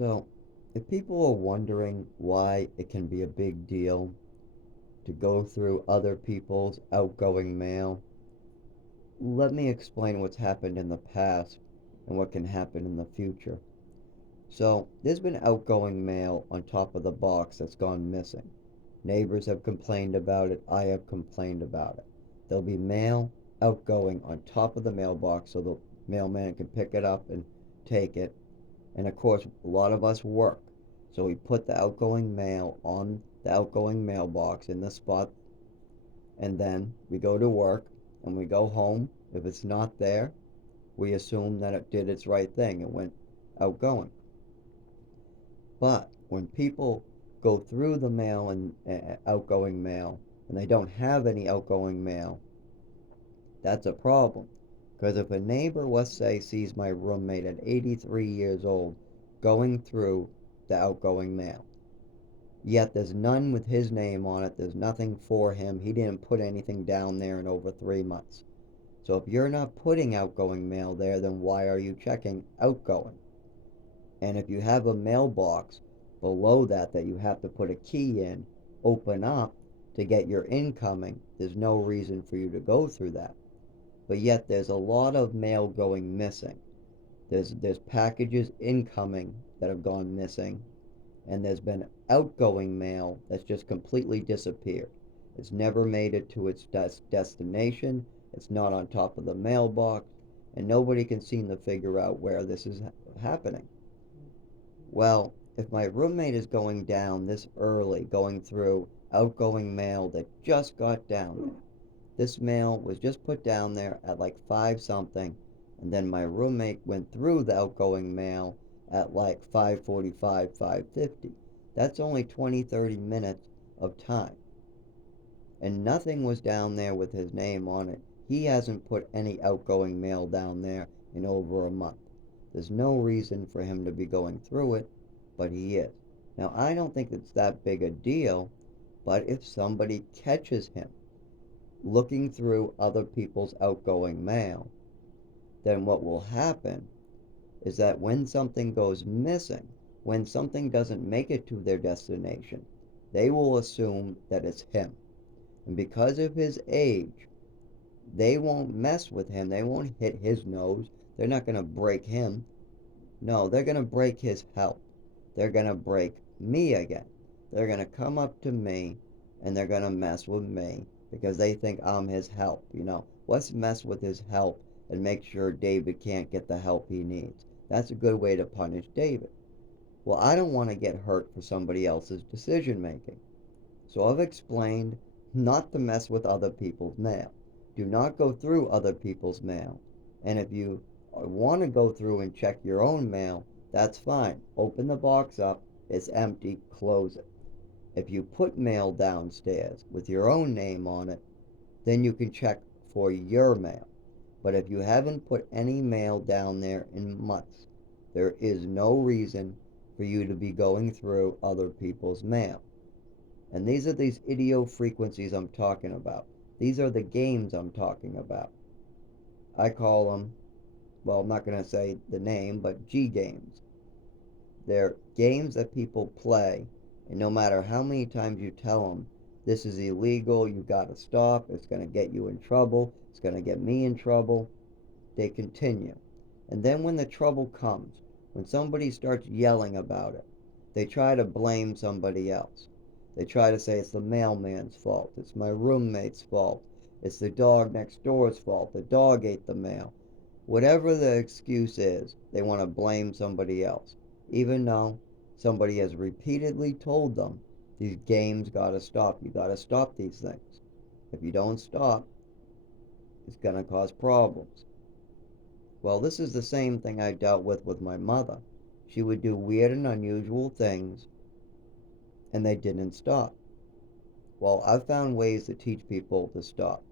So, if people are wondering why it can be a big deal to go through other people's outgoing mail, let me explain what's happened in the past and what can happen in the future. So, there's been outgoing mail on top of the box that's gone missing. Neighbors have complained about it. I have complained about it. There'll be mail outgoing on top of the mailbox so the mailman can pick it up and take it. And of course, a lot of us work. So we put the outgoing mail on the outgoing mailbox in the spot, and then we go to work and we go home. If it's not there, we assume that it did its right thing. It went outgoing. But when people go through the mail and outgoing mail and they don't have any outgoing mail, that's a problem. Because if a neighbor, let's say, sees my roommate at 83 years old going through the outgoing mail, yet there's none with his name on it, there's nothing for him, he didn't put anything down there in over 3 months. So if you're not putting outgoing mail there, then why are you checking outgoing? And if you have a mailbox below that you have to put a key in, open up to get your incoming, there's no reason for you to go through that. But yet there's a lot of mail going missing. There's packages incoming that have gone missing, and there's been outgoing mail that's just completely disappeared. It's never made it to its destination. It's not on top of the mailbox, and nobody can seem to figure out where this is happening. Well, if my roommate is going down this early, going through outgoing mail that just got down there, this mail was just put down there at like 5 something, and then my roommate went through the outgoing mail at like 5:45, 5:50. That's only 20-30 minutes of time. And nothing was down there with his name on it. He hasn't put any outgoing mail down there in over a month. There's no reason for him to be going through it, but he is. Now, I don't think it's that big a deal, but if somebody catches him looking through other people's outgoing mail, then what will happen is that when something goes missing, when something doesn't make it to their destination, they will assume that it's him. And because of his age, they won't mess with him. They won't hit his nose. They're not going to break him. No, they're going to break his health. They're going to break me again. They're going to come up to me and they're going to mess with me because they think I'm his help. Let's mess with his help and make sure David can't get the help he needs. That's a good way to punish David. Well, I don't want to get hurt for somebody else's decision making. So I've explained not to mess with other people's mail. Do not go through other people's mail. And if you want to go through and check your own mail, that's fine. Open the box up, it's empty, close it. If you put mail downstairs with your own name on it, then you can check for your mail. But if you haven't put any mail down there in months, there is no reason for you to be going through other people's mail. And these are these idiofrequencies I'm talking about. These are the games I'm talking about. I call them, well, I'm not going to say the name, but G games. They're games that people play, and no matter how many times you tell them this is illegal, you got to stop, it's going to get you in trouble, it's going to get me in trouble, they continue. And then when the trouble comes, when somebody starts yelling about it, they try to blame somebody else. They try to say it's the mailman's fault, it's my roommate's fault, it's the dog next door's fault, the dog ate the mail. Whatever the excuse is, they want to blame somebody else, even though somebody has repeatedly told them these games gotta stop. You gotta stop these things. If you don't stop, it's gonna cause problems. Well, this is the same thing I dealt with my mother. She would do weird and unusual things, and they didn't stop. Well, I've found ways to teach people to stop.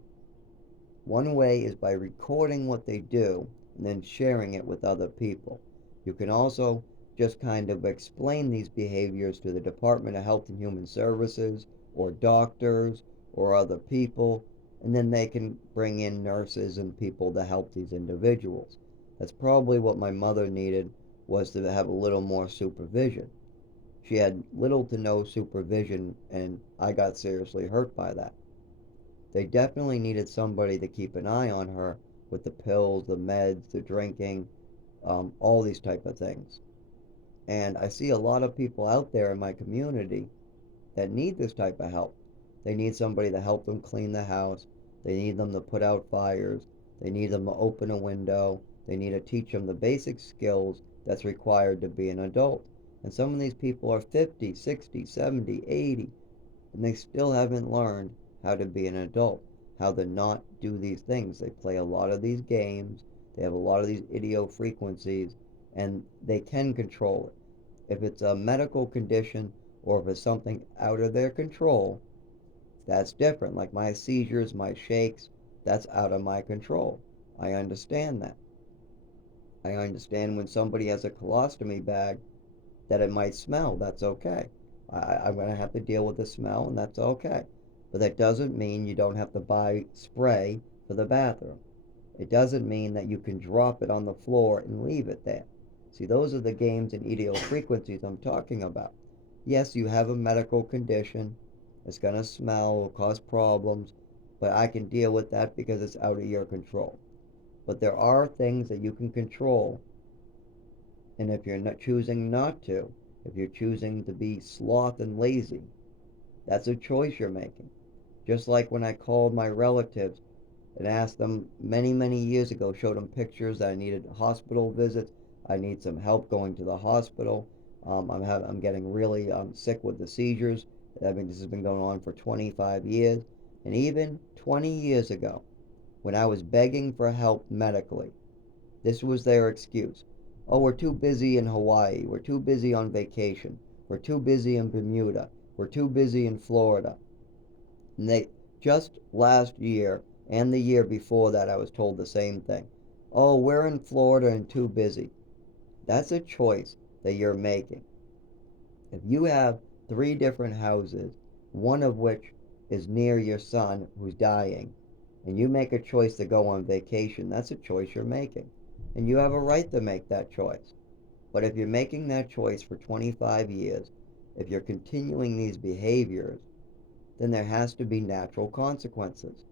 One way is by recording what they do and then sharing it with other people. You can also just kind of explain these behaviors to the Department of Health and Human Services or doctors or other people, and then they can bring in nurses and people to help these individuals. That's probably what my mother needed was to have a little more supervision. She had little to no supervision, and I got seriously hurt by that. They definitely needed somebody to keep an eye on her with the pills, the meds, the drinking, all these type of things. And I see a lot of people out there in my community that need this type of help. They need somebody to help them clean the house. They need them to put out fires. They need them to open a window. They need to teach them the basic skills that's required to be an adult. And some of these people are 50, 60, 70, 80, and they still haven't learned how to be an adult, how to not do these things. They play a lot of these games, they have a lot of these idiofrequencies, and they can control it. If it's a medical condition or if it's something out of their control, that's different. Like my seizures, my shakes, that's out of my control. I understand that. I understand when somebody has a colostomy bag that it might smell. That's okay. I'm going to have to deal with the smell, and that's okay. But that doesn't mean you don't have to buy spray for the bathroom. It doesn't mean that you can drop it on the floor and leave it there. See, those are the games and idiofrequencies I'm talking about. Yes, you have a medical condition. It's going to smell or cause problems, but I can deal with that because it's out of your control. But there are things that you can control, and if you're not choosing not to, if you're choosing to be sloth and lazy, that's a choice you're making. Just like when I called my relatives and asked them many, many years ago, showed them pictures that I needed hospital visits. I need some help going to the hospital. I'm getting really sick with the seizures. I mean, this has been going on for 25 years. And even 20 years ago, when I was begging for help medically, this was their excuse. Oh, we're too busy in Hawaii. We're too busy on vacation. We're too busy in Bermuda. We're too busy in Florida. And they just last year and the year before that, I was told the same thing. Oh, we're in Florida and too busy. That's a choice that you're making. If you have three different houses, one of which is near your son who's dying, and you make a choice to go on vacation, that's a choice you're making. And you have a right to make that choice. But if you're making that choice for 25 years, if you're continuing these behaviors, then there has to be natural consequences.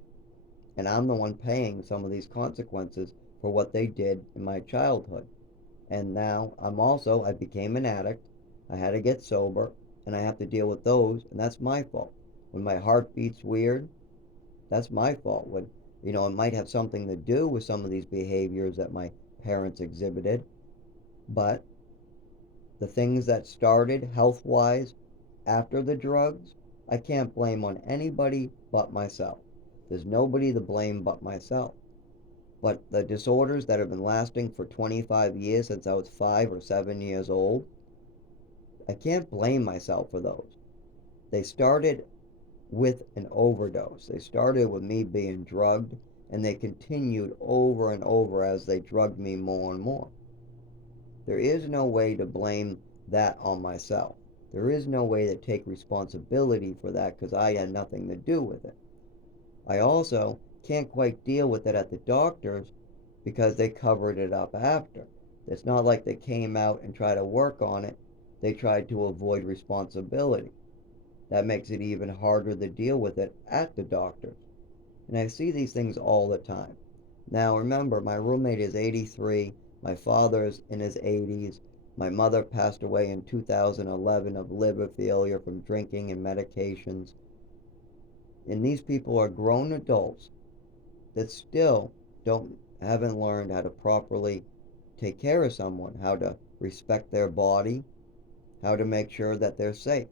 And I'm the one paying some of these consequences for what they did in my childhood. And now I became an addict. I had to get sober, and I have to deal with those, and that's my fault. When my heart beats weird, that's my fault. When, it might have something to do with some of these behaviors that my parents exhibited, but the things that started health wise after the drugs, I can't blame on anybody but myself. There's nobody to blame but myself. But the disorders that have been lasting for 25 years since I was 5 or 7 years old, I can't blame myself for those. They started with an overdose. They started with me being drugged, and they continued over and over as they drugged me more and more. There is no way to blame that on myself. There is no way to take responsibility for that because I had nothing to do with it. I also can't quite deal with it at the doctors because they covered it up after. It's not like they came out and tried to work on it. They tried to avoid responsibility. That makes it even harder to deal with it at the doctors. And I see these things all the time. Now remember, my roommate is 83, my father's in his 80s, my mother passed away in 2011 of liver failure from drinking and medications. And these people are grown adults that still don't haven't learned how to properly take care of someone, how to respect their body, how to make sure that they're safe.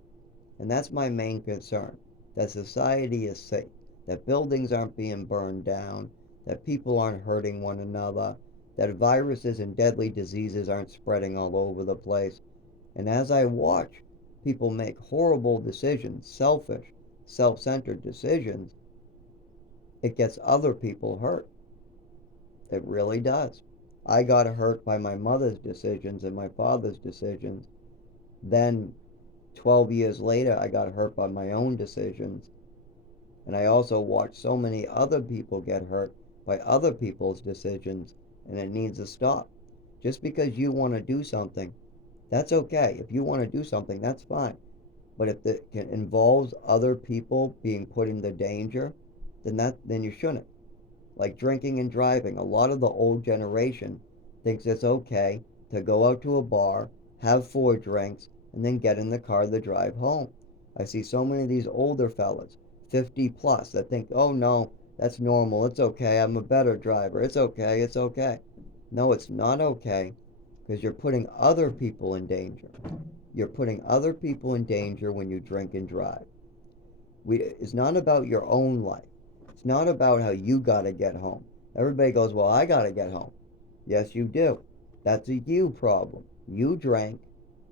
And that's my main concern, that society is safe, that buildings aren't being burned down, that people aren't hurting one another, that viruses and deadly diseases aren't spreading all over the place. And as I watch people make horrible decisions, selfish, self-centered decisions, it gets other people hurt. It really does. I got hurt by my mother's decisions and my father's decisions. Then 12 years later, I got hurt by my own decisions. And I also watched so many other people get hurt by other people's decisions, and it needs to stop. Just because you want to do something, that's okay. If you want to do something, that's fine. But if it involves other people being put into danger, then you shouldn't. Like drinking and driving, a lot of the old generation thinks it's okay to go out to a bar, have 4 drinks, and then get in the car to drive home. I see so many of these older fellas, 50 plus, that think, oh no, that's normal. It's okay. I'm a better driver. It's okay. It's okay. No, it's not okay, because you're putting other people in danger. You're putting other people in danger when you drink and drive. It's not about your own life. It's not about how you got to get home. Everybody goes, well, I got to get home. Yes, you do. That's a you problem. You drank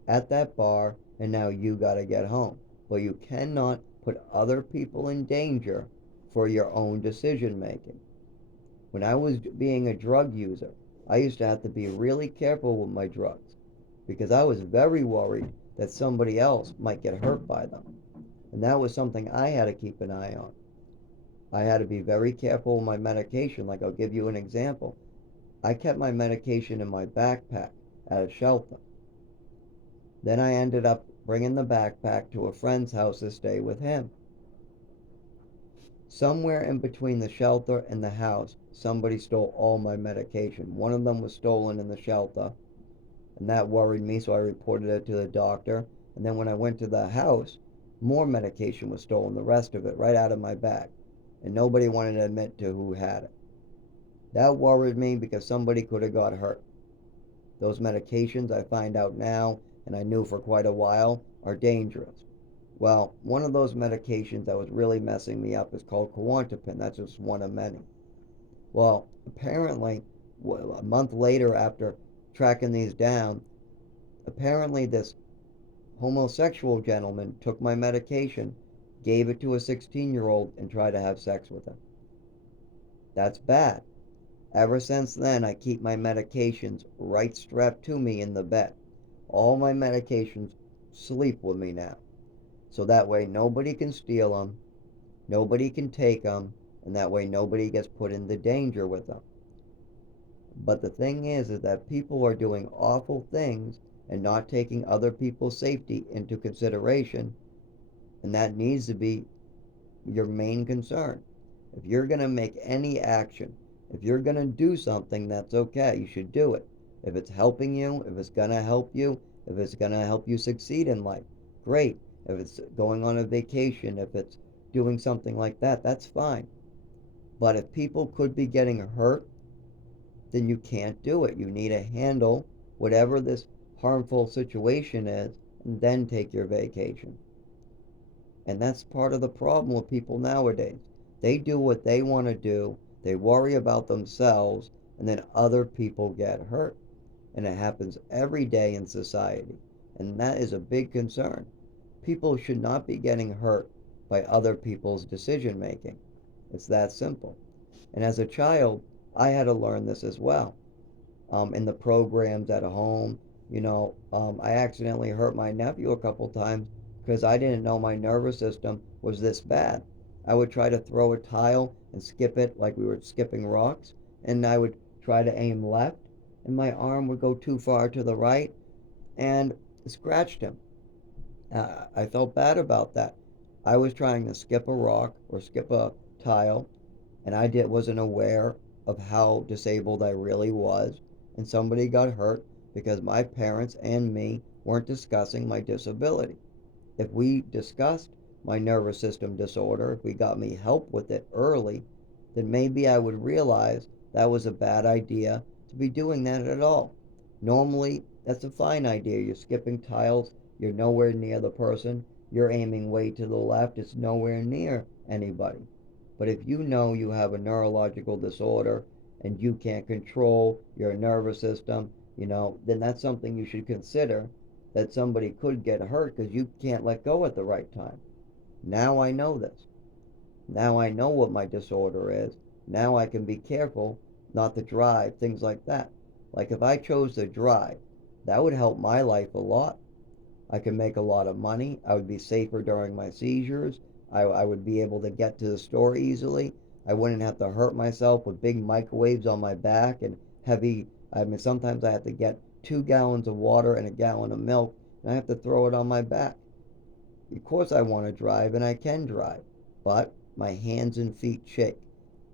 at that bar and now you got to get home. But you cannot put other people in danger for your own decision making. When I was being a drug user, I used to have to be really careful with my drugs because I was very worried that somebody else might get hurt by them. And that was something I had to keep an eye on. I had to be very careful with my medication. Like, I'll give you an example. I kept my medication in my backpack at a shelter. Then I ended up bringing the backpack to a friend's house to stay with him. Somewhere in between the shelter and the house, somebody stole all my medication. One of them was stolen in the shelter, and that worried me, so I reported it to the doctor. And then when I went to the house, more medication was stolen, the rest of it, right out of my bag. And nobody wanted to admit to who had it. That worried me because somebody could have got hurt. Those medications, I find out now, and I knew for quite a while, are dangerous. Well, one of those medications that was really messing me up is called Klonopin. That's just one of many. Well, apparently, a month later after tracking these down, apparently this homosexual gentleman took my medication, gave it to a 16-year-old, and tried to have sex with him. That's bad. Ever since then, I keep my medications right strapped to me in the bed. All my medications sleep with me now. So that way nobody can steal them, nobody can take them, and that way nobody gets put into danger with them. But the thing is that people are doing awful things and not taking other people's safety into consideration, and that needs to be your main concern. If you're going to make any action, if you're going to do something, that's okay. You should do it. If it's helping you, if it's going to help you, if it's going to help you succeed in life, great. If it's going on a vacation, if it's doing something like that, that's fine. But if people could be getting hurt, then you can't do it. You need to handle whatever this harmful situation is and then take your vacation. And that's part of the problem with people nowadays. They do what they want to do, they worry about themselves, and then other people get hurt. And it happens every day in society. And that is a big concern. People should not be getting hurt by other people's decision making. It's that simple. And as a child, I had to learn this as well. In the programs at home, I accidentally hurt my nephew a couple times because I didn't know my nervous system was this bad. I would try to throw a tile and skip it like we were skipping rocks, and I would try to aim left, and my arm would go too far to the right and scratched him. I felt bad about that. I was trying to skip a rock or skip a tile, and wasn't aware of how disabled I really was, and somebody got hurt because my parents and me weren't discussing my disability. If we discussed my nervous system disorder, if we got me help with it early, then maybe I would realize that was a bad idea to be doing that at all. Normally, that's a fine idea. You're skipping tiles, you're nowhere near the person, you're aiming way to the left, it's nowhere near anybody. But if you know you have a neurological disorder and you can't control your nervous system, then that's something you should consider, that somebody could get hurt because you can't let go at the right time. Now I know this. Now I know what my disorder is. Now I can be careful not to drive, things like that. Like if I chose to drive, that would help my life a lot. I could make a lot of money. I would be safer during my seizures. I would be able to get to the store easily. I wouldn't have to hurt myself with big microwaves on my back and heavy I mean, sometimes I have to get 2 gallons of water and a gallon of milk, and I have to throw it on my back. Of course, I want to drive, and I can drive, but my hands and feet shake.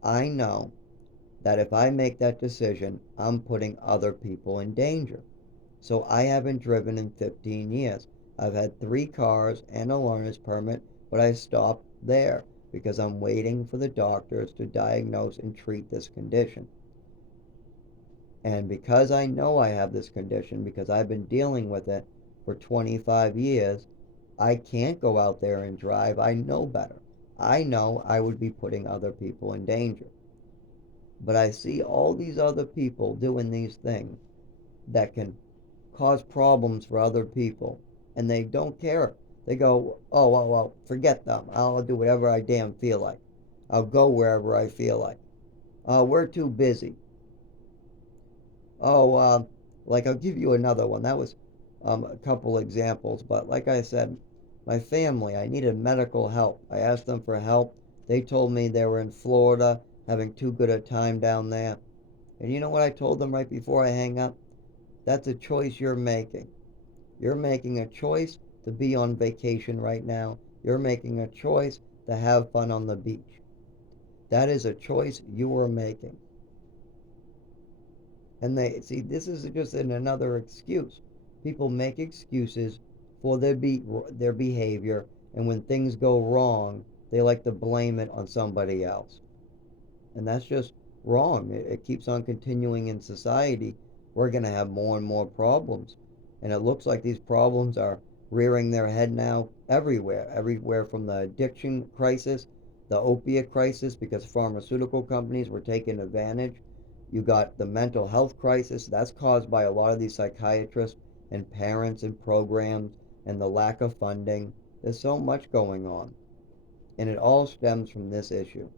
I know that if I make that decision, I'm putting other people in danger. So I haven't driven in 15 years. I've had 3 cars and a learner's permit, but I stopped there because I'm waiting for the doctors to diagnose and treat this condition. And because I know I have this condition, because I've been dealing with it for 25 years, I can't go out there and drive. I know better. I know I would be putting other people in danger. But I see all these other people doing these things that can cause problems for other people, and they don't care. They go, oh, well, forget them. I'll do whatever I damn feel like. I'll go wherever I feel like. Oh, we're too busy. Oh, like I'll give you another one. That was a couple examples, but like I said, my family, I needed medical help. I asked them for help. They told me they were in Florida having too good a time down there. And you know what I told them right before I hang up? That's a choice you're making. You're making a choice to be on vacation right now. You're making a choice to have fun on the beach. That is a choice you are making. And they see this is just another excuse. People make excuses for their behavior, and when things go wrong, they like to blame it on somebody else. And that's just wrong. It keeps on continuing in society. We're going to have more and more problems. And it looks like these problems are rearing their head now everywhere from the addiction crisis, the opiate crisis, because pharmaceutical companies were taking advantage. You got the mental health crisis that's caused by a lot of these psychiatrists and parents and programs and the lack of funding. There's so much going on. And it all stems from this issue.